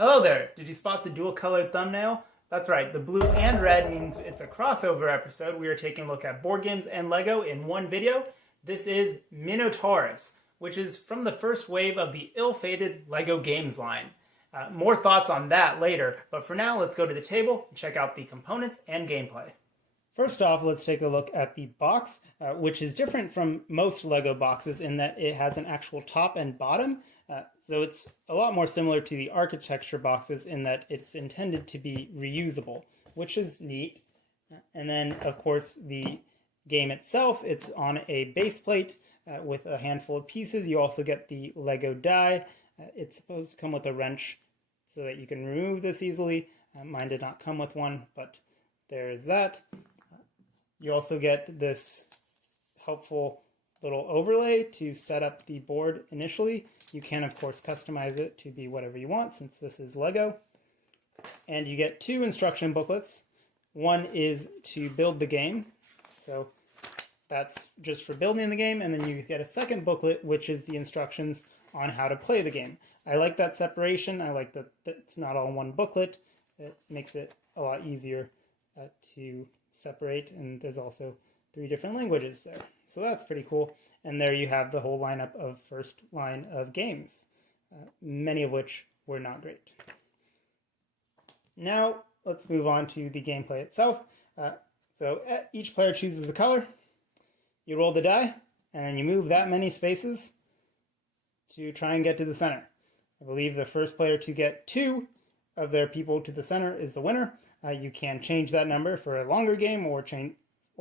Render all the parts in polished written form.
Hello there! Did you spot the dual colored thumbnail? That's right, the blue and red means it's a crossover episode. We are taking a look at board games and Lego in one video. This is Minotaurus, which is from the first wave of the ill-fated Lego games line. More thoughts on that later, but for now let's go to the table and check out the components and gameplay. First off, let's take a look at the box, which is different from most Lego boxes in that it has an actual top and bottom. So it's a lot more similar to the architecture boxes in that it's intended to be reusable, which is neat. And then, of course, the game itself, it's on a base plate with a handful of pieces. You also get the Lego die. It's supposed to come with a wrench so that you can remove this easily. Mine did not come with one, but there is that. You also get this helpful little overlay to set up the board initially. You can, of course, customize it to be whatever you want since this is Lego. And you get two instruction booklets. One is to build the game, so that's just for building the game, and then you get a second booklet, which is the instructions on how to play the game. I like that separation. I like that it's not all one booklet. It makes it a lot easier to separate, and there's also 3 different languages there. So that's pretty cool. And there you have the whole lineup of first line of games, many of which were not great. Now let's move on to the gameplay itself. So each player chooses a color, you roll the die, and then you move that many spaces to try and get to the center. I believe the first player to get 2 of their people to the center is the winner. You can change that number for a longer game or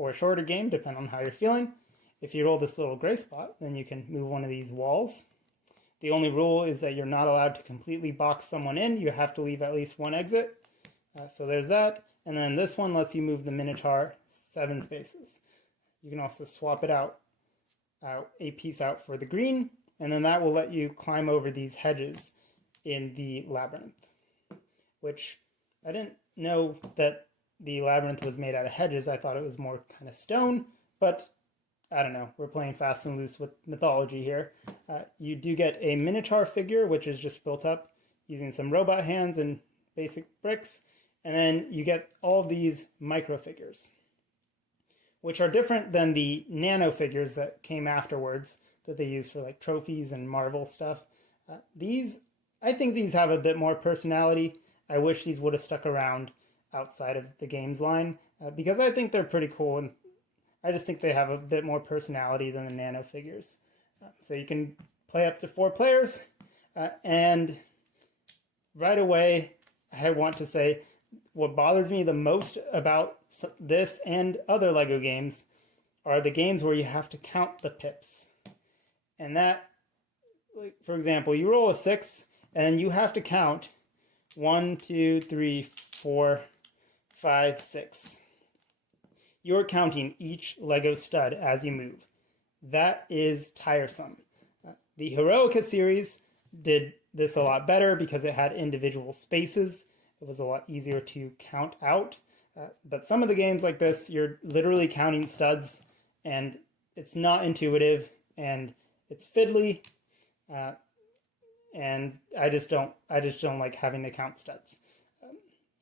a shorter game, depending on how you're feeling. If you roll this little gray spot, then you can move one of these walls. The only rule is that you're not allowed to completely box someone in. You have to leave at least one exit. So there's that. And then this one lets you move the Minotaur 7 spaces. You can also swap it out, a piece out for the green, and then that will let you climb over these hedges in the labyrinth, which I didn't know that the labyrinth was made out of hedges. I thought it was more kind of stone, but I don't know. We're playing fast and loose with mythology here. You do get a Minotaur figure, which is just built up using some robot hands and basic bricks. And then you get all these micro figures, which are different than the nano figures that came afterwards that they use for like trophies and Marvel stuff. I think these have a bit more personality. I wish these would have stuck around outside of the games line because I think they're pretty cool, and I just think they have a bit more personality than the nano figures. So you can play up to 4 players, and right away I want to say what bothers me the most about this and other Lego games are the games where you have to count the pips. And that, like, for example, you roll a 6 and you have to count 1, 2, 3, 4, 5, 6. You're counting each Lego stud as you move. That is tiresome. The Heroica series did this a lot better because it had individual spaces. It was a lot easier to count out. But some of the games like this, you're literally counting studs, and it's not intuitive, and it's fiddly. And I just don't like having to count studs.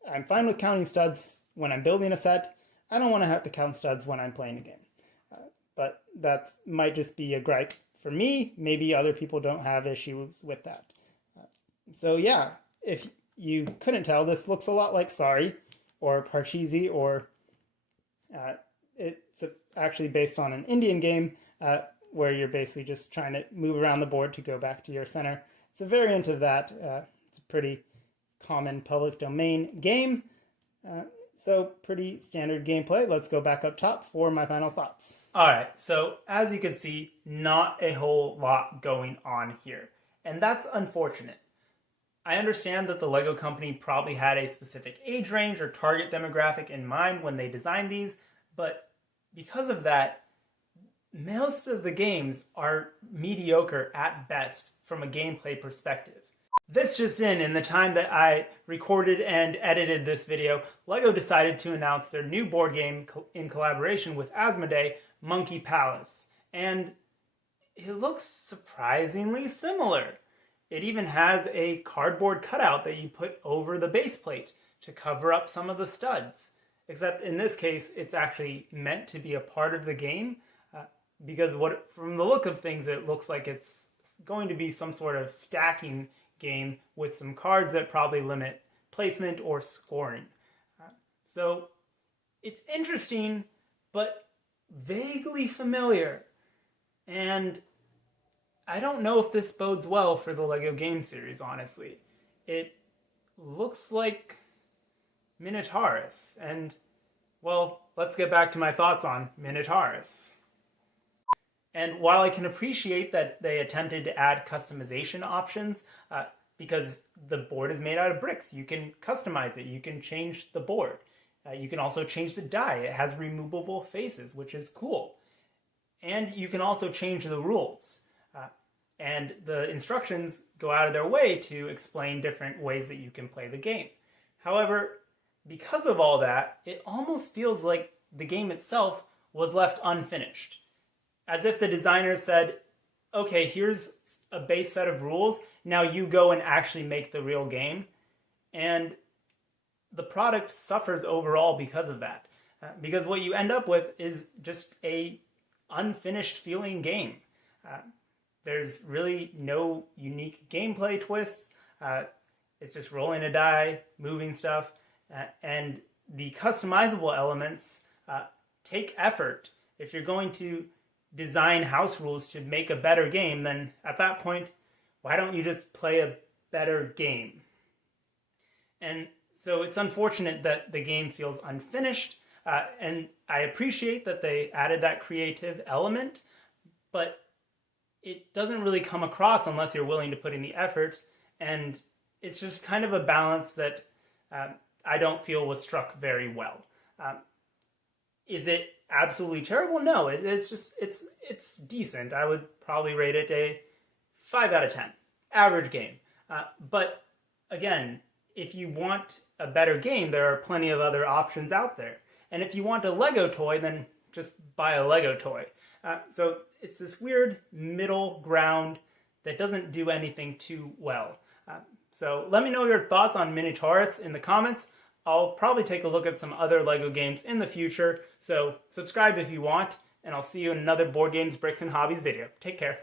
I'm fine with counting studs when I'm building a set. I don't want to have to count studs when I'm playing a game. But that might just be a gripe for me. Maybe other people don't have issues with that. So yeah, if you couldn't tell, this looks a lot like Sorry or Parcheesi, or it's actually based on an Indian game where you're basically just trying to move around the board to go back to your center. It's a variant of that. It's a pretty common public domain game. So pretty standard gameplay. Let's go back up top for my final thoughts. All right, so as you can see, not a whole lot going on here. And that's unfortunate. I understand that the Lego company probably had a specific age range or target demographic in mind when they designed these, but because of that, most of the games are mediocre at best from a gameplay perspective. This just in the time that I recorded and edited this video, LEGO decided to announce their new board game in collaboration with Asmodee, Monkey Palace. And it looks surprisingly similar. it even has a cardboard cutout that you put over the base plate to cover up some of the studs. Except in this case, it's actually meant to be a part of the game because from the look of things, it looks like it's going to be some sort of stacking game with some cards that probably limit placement or scoring. So it's interesting, but vaguely familiar. And I don't know if this bodes well for the LEGO game series, honestly. It looks like Minotaurus, and, well, let's get back to my thoughts on Minotaurus. And while I can appreciate that they attempted to add customization options, because the board is made out of bricks, you can customize it, you can change the board. You can also change the die. It has removable faces, which is cool. And you can also change the rules. And the instructions go out of their way to explain different ways that you can play the game. However, because of all that, it almost feels like the game itself was left unfinished. As if the designers said, okay, here's a base set of rules, now you go and actually make the real game. And the product suffers overall because of that. Because what you end up with is just a unfinished feeling game. There's really no unique gameplay twists. It's just rolling a die, moving stuff, and the customizable elements take effort. If you're going to design house rules to make a better game, then at that point, why don't you just play a better game? And so it's unfortunate that the game feels unfinished, and I appreciate that they added that creative element, but it doesn't really come across unless you're willing to put in the effort, and it's just kind of a balance that I don't feel was struck very well. Is it absolutely terrible? No, it's decent. I would probably rate it a 5 out of 10. Average game. But again, if you want a better game, there are plenty of other options out there. And if you want a Lego toy, then just buy a Lego toy. So it's this weird middle ground that doesn't do anything too well. So let me know your thoughts on Minotaurus in the comments. I'll probably take a look at some other LEGO games in the future, so subscribe if you want, and I'll see you in another Board Games, Bricks, and Hobbies video. Take care.